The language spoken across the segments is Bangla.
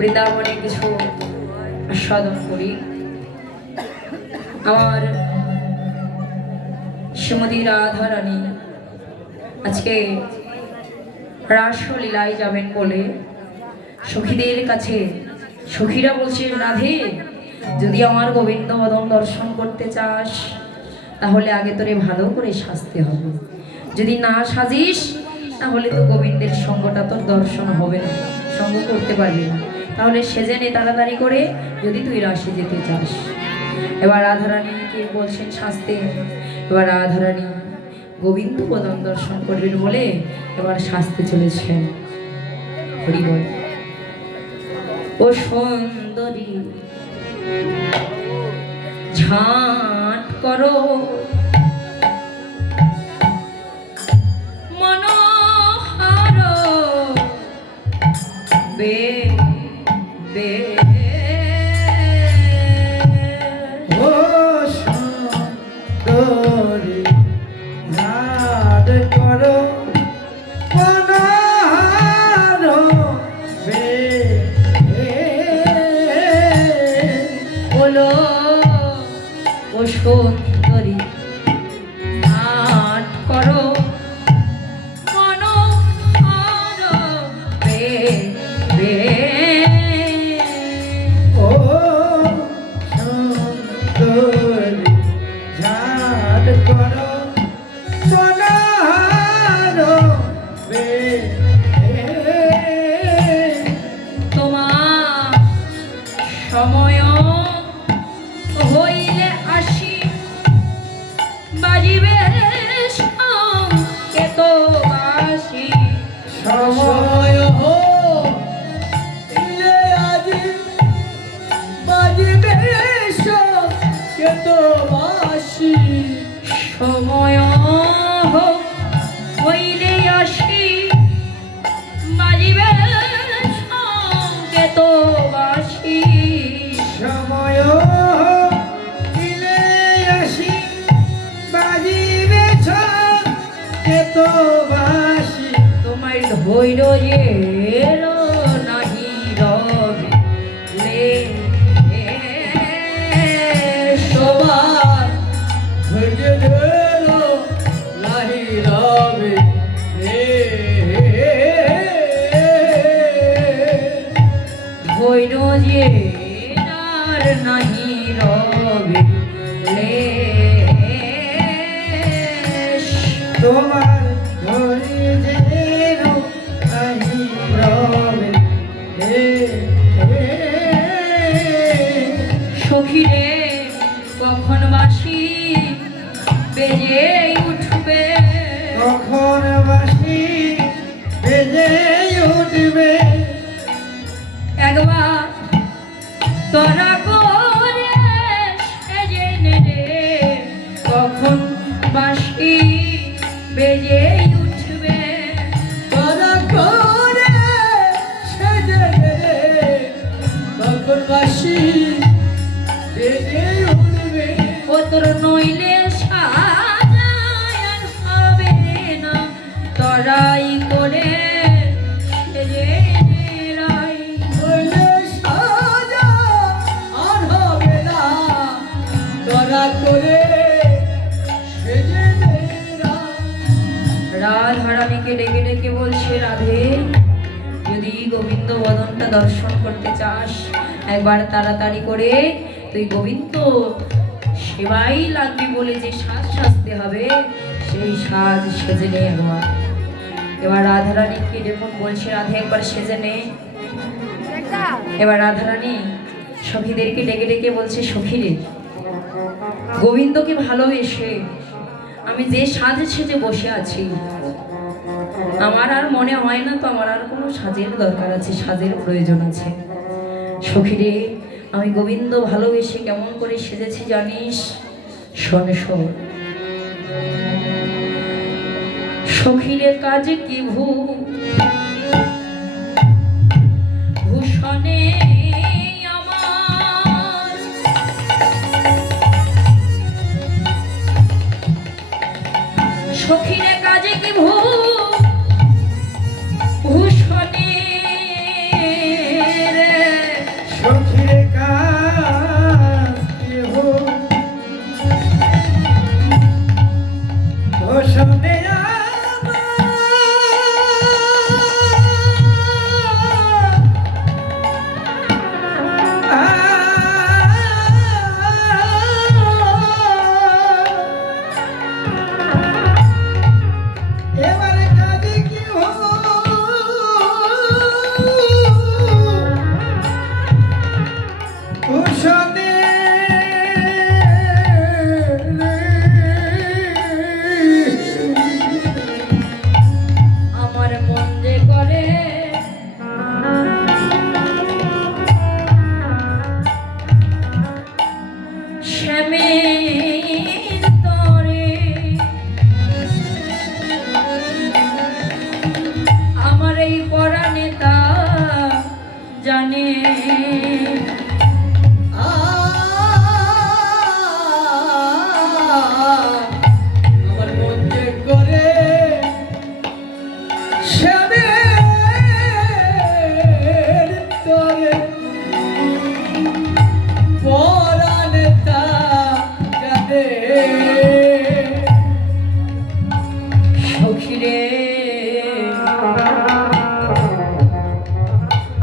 বৃন্দাবনে কিছু আস্বাদন করি। আমার শ্রীমতী রাধা রানী আজকে রাসলীলায় যাবেন বলে সখীদের কাছে, সখীরা বলছে, রাধে, যদি আমার গোবিন্দ বদন দর্শন করতে চাস, তাহলে আগে তোরে ভালো করে সাজতে হবে। যদি না সাজিস, তাহলে তো গোবিন্দের সঙ্গটা তোর দর্শন হবে না, সঙ্গ করতে পারবি না। তাহলে সেজে নে তাড়াতাড়ি করে, যদি তুই রাশি যেতে চাস। এবার রাধারানীকে বলছেন শাস্তে? এবার রাধারানী গোবিন্দ বদন দর্শন করবেন বলে এবার শাস্তে চলেছেন। হরি বল। ও সুন্দরী, ঝাঁট করো। তোমার ধৈর্যের নাহি রবে। লে তোমার ধৈর্য সখিরে কখন বাসি বেজে উঠবে? কখন বাসি বেজে উঠবে? একবার তোরা করে রে কখন বাসি বেজে উঠবে? তারা করে সেজে রে কখন বাসি তোর নইলে সাজায় হবে না। তরাই করে রাধারানীকে ডেকে ডেকে বলছে, রাধে, যদি গোবিন্দ বদনটা দর্শন করতে চাস, একবার তাড়াতাড়ি করে তুই গোবিন্দ সেবাই লাগবে বলে যে সাজ সাজতে হবে, সেই সাজ সেজে নে একবার এবার রাধারানীকে যখন বলছে, রাধে একবার সেজে নে। এবার রাধারানী সখীদেরকে ডেকে ডেকে বলছে, সখীরে, গোবিন্দকে ভালোবেসে আমি যে সাজে সেজে বসে আছি, আমার আর মনে হয় না তো আমার আর কোনো সাজের দরকার আছে, সাজের প্রয়োজন আছে। সখীরে আমি গোবিন্দ ভালোবেসে কেমন করে সেজেছি জানিস? শোনে শোন। সখীরে কাজে কি ভূ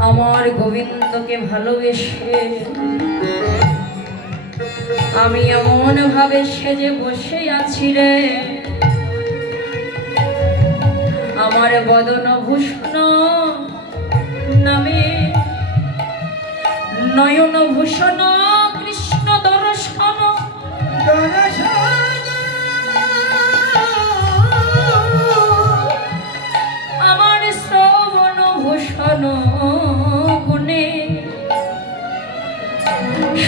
আমার গোবিন্দকে ভালোবেসে আমি এমন ভাবে সেজে বসে আছি রে। আমার বদন ভূষণ নামে নয়ন ভূষণ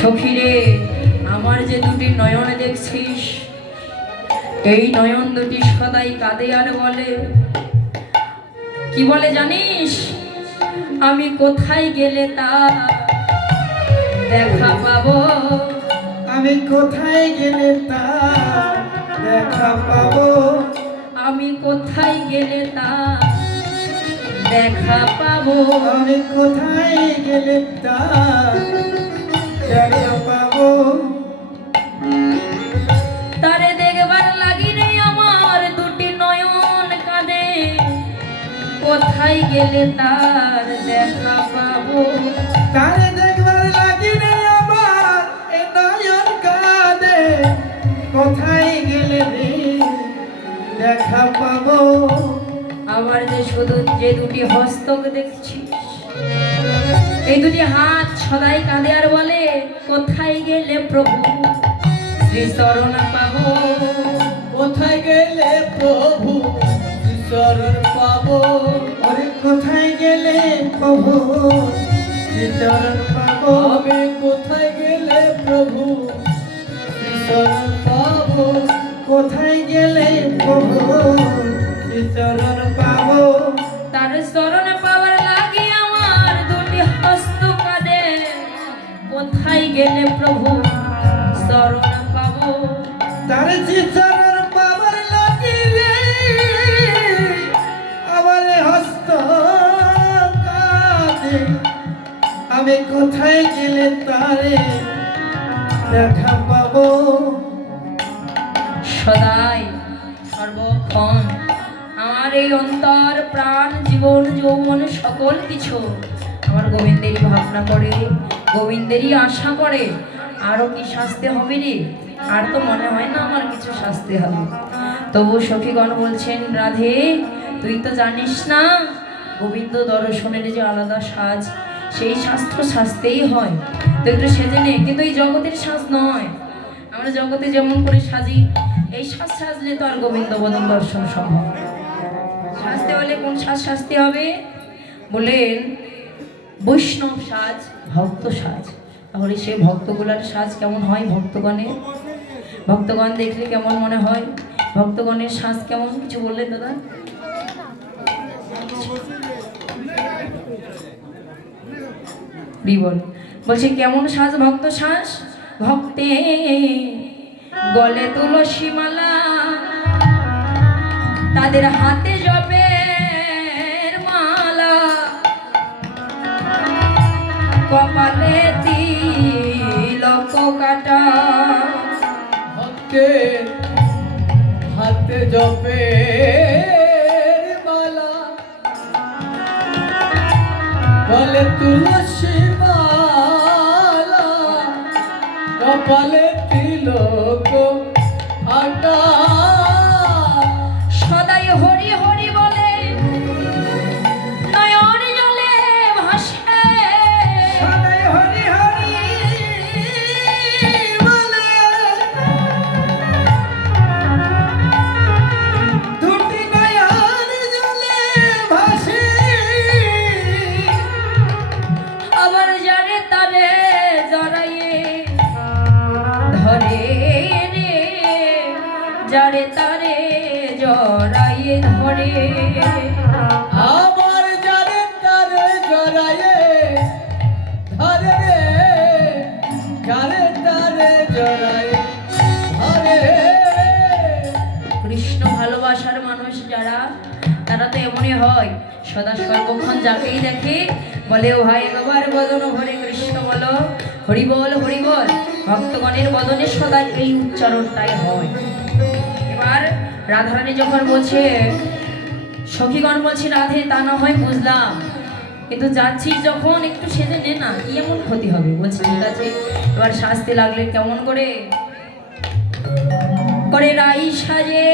সখিরে আমার যে দুটি নয়ন দেখছিস এই নয়ন দুটি সদাই কাঁদে আর বলে। কি বলে জানিস? আমি কোথায় গেলে তা দেখা পাবো? আমি কোথায় গেলে তা দেখা পাবো? আমি কোথায় গেলে তা দেখা পাবো? আমি কোথায় গেলে তা তারে দেখবার লাগিনে আমার দুটি নয়ন কাঁদে। কোথায় গেলে তার দেখা পাবো? তারে দেখবার লাগি রে আমার এ নয়ন কাঁদে। কোথায় গেলে দেখা পাবো? আবার যে শুধু যে দুটি হস্তক দেখছিস এই দুটি হাত সদাই কাঁদে আর বলে কোথায় গেলে প্রভু? শ্রী চরণ পাবো। কোথায় গেলে প্রভু? শরণ পাবো। আরে কোথায় গেলে প্রভু? চরণ পাবো। আমি কোথায় গেলে প্রভু? শরণ পাবো। কোথায় গেলে প্রভু? চরণ পাবো। তার চরণ গেলে প্রভু চরণ পাবো। তার যে চরণ পাবার লাগিলে আমার হস্ত কাঁদে। আমি কোথায় গেলে তারে দেখা পাবো? সদাই সর্বক্ষণ আমার এই অন্তর প্রাণ জীবন যৌবন সকল কিছু আমার গোবিন্দেরই ভাবনা করে। গোবিন্দেরই আশা করে আরও কি শাস্তি হবে রে? আর তো মনে হয় না আমার কিছু শাস্তি হবে। তবু সখীগণ বলছেন, রাধে, তুই তো জানিস না, গোবিন্দ দর্শনের যে আলাদা সাজ, সেই শাস্ত্র শাস্তেই হয়। তো একটু সেজে নে, কিন্তু এই জগতের সাজ নয়। আমরা জগতে যেমন করে সাজি, এই সাজ সাজলে তো আর গোবিন্দ বদন দর্শন সম্ভব সাজতে হলে কোন সাজ সাজতে হবে? বলেন বৈষ্ণব সাজ, ভক্ত সাজ। তাহলে সে ভক্তগুলার সাজ কেমন হয় ভক্তগণের ভক্তগণ দেখলে কেমন মনে হয়? ভক্তগণের সাজ কেমন? কিছু বললেন দাদা? বল বলছে, কেমন সাজ ভক্ত সাজ? ভক্তে গলে তুলসী মালা, তাদের হাতে কপালে তিলক কাটা। হাতে হাতে জপে মালা। বলে তুলসী মালা। কপালে তিলক যারে তারে জড়াইয়ে ধরে। আমার জানে তারে জড়ায়ে ধরে রে। তারে ধরে কৃষ্ণ ভালোবাসার মানুষ যারা তারা তো এমনই হয় সদা সর্বক্ষণ যাকেই দেখে বলে ও ভাই একবার বদন ভরে কৃষ্ণ বলো হরি বল হরি বল ভক্তগণের বদনে সদা এই উচ্চারণটাই হয়। রাধারানী যখন বলছে, সখীগণ বলছে, রাধে, তা না হয় বুঝলাম। কিন্তু যাচ্ছি যখন একটু সেজে নে না, কি এমন ক্ষতি হবে? বলছি, ঠিক আছে, এবার শাস্তি লাগলে কেমন করে? করে রাই সাজে